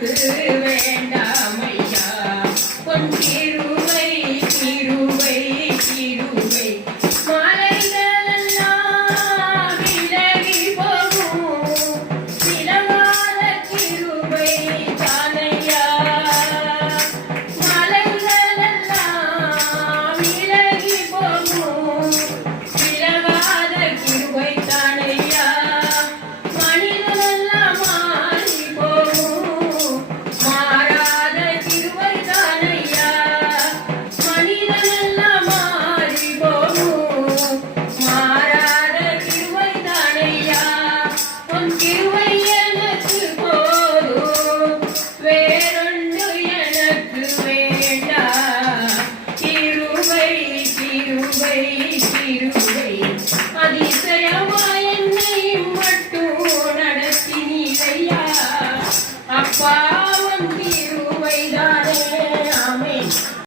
எனக்கு வேண்டாம் ஐயா பொன் கிருபை கிருபை கிருபை மலைகளெல்லாம் விலகி போகும் விலகாத கிருபை தானையா மலைகளெல்லாம் விலகி போகும் விலகாத கிருபை தானையா மனிதனெல்லாம் மாறி போகும் மாறாத கிருபை தானையா மனிதனெல்லாம் மாறி போகும் மாறாத கிருபை தானையா உன் கிருபை எனக்கு போதும் வேறொன்று எனக்கு வேண்டாம் கிருபை கிருபை கிருபை அதிசயமாய் என்னை மட்டும் நடத்தினீரையா அப்பா